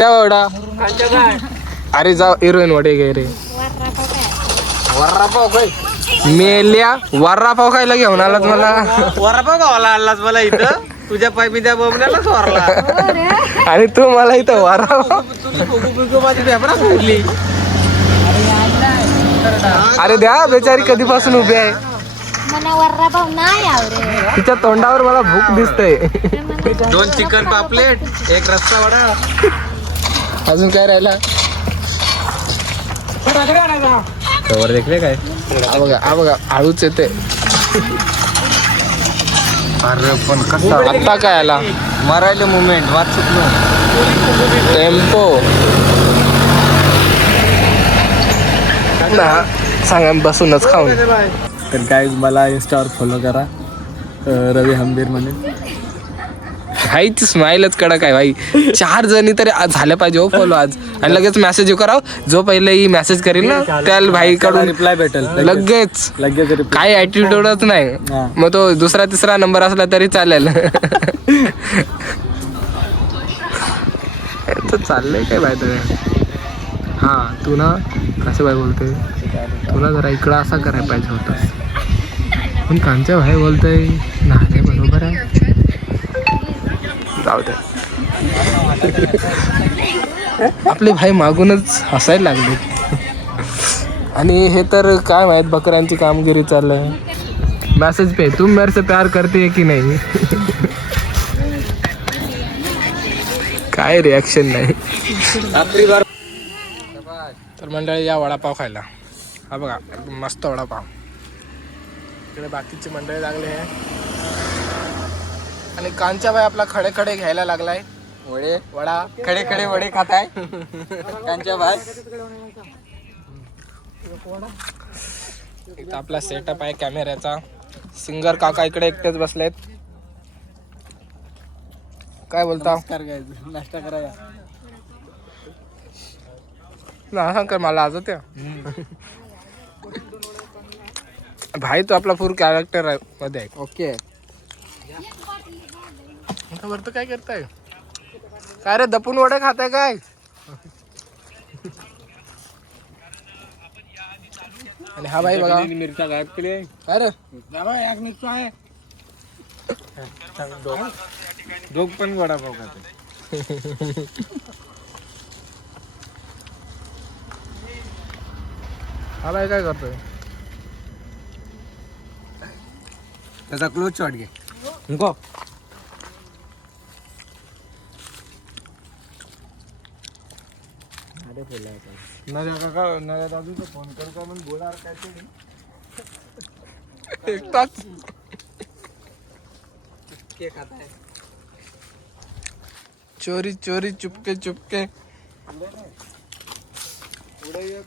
त्या वडा अरे जा हिरोईन वडे घे रे. वर्रापाव काय मेल्या वर्रा पाव खायला घेऊन आलात मला. वर्रापाव गावाला आणलाच मला इथं. तुझ्या पाय मी त्या बोमण्याला सोरला आणि तू मला इथं वरा पाव माझी अरे द्या बेचारी कधीपासून उभी आहे. वर्रा तिच्या तोंडावर मला भूक दिसतंय. दोन चिकन पापलेट एक रस्सा वडा. अजून काय राहिला? कवर देखले काय? हा बघा हा बघा आळूच येते. अरे पण कसा आता काय आला? मरायले मुवमेंट वाच चुकलो. टेम्पो ना सांगा बसूनच खाऊन. तर काय मला इंस्टावर फॉलो करा. रवी हंबीर म्हणून. भाईची स्माईलच कडक आहे भाई. चार जणी तरी आज झाल्या पाहिजे हो फॉलो आज. आणि लगेच मेसेज कराव. जो पहिले ही मेसेज करील ना त्या भाई कडून रिप्लाय भेटेल लगेच. लगेच. काही ऍटिट्यूडच नाही. मग तो दुसरा तिसरा नंबर असला तरी चालेल. चाललंय काय बाय तर हा तू ना कसं बाय बोलते? तुला जरा इकडं असा करायला पाहिजे होता पण कांच्या भाई बोलतोय नाही बरोबर आहे. जाऊ दे. आपले भाई मागूनच हसायला लागले. आणि हे तर काय माहीत बकऱ्यांची कामगिरी चाललंय. मॅसेज पे तुम मेरे से प्यार करते की नाही? काय रिॲक्शन नाही. तर मंडळी या वडापाव खायला. हा बघा एकदम मस्त वडापाव. इकडे बाकीची मंडळी लागले. आहे आणि कांच्या बाई आपला खडे खडे घ्यायला लागलाय. वडे. वडा. खडे खडे वडे खाताय. बाय इथं आपला सेटअप आहे कॅमेऱ्याचा सिंगर काका इकडे एकटेच बसलेत. काय बोलता? नाश्ता करायला. ना सांग कर मला आजच या भाई तो आपला फुल कॅरेक्टर आहे मध्ये ओके वरतं काय करताय? काय रे दपून वडे खाताय काय? आणि हा भाई बघा. मिरच्या गायब केले. काय रे? आहे. दोघ पण वडापाव खाते. हा भाई काय करतोय? त्याचा क्लोज शॉट घे. नऱ्या काका नऱ्या दादूचा फ़ोन करू का म्हणून बोला काय ते एकटाच खाता है? चोरी चोरी चुपके चुपके। पुढे एक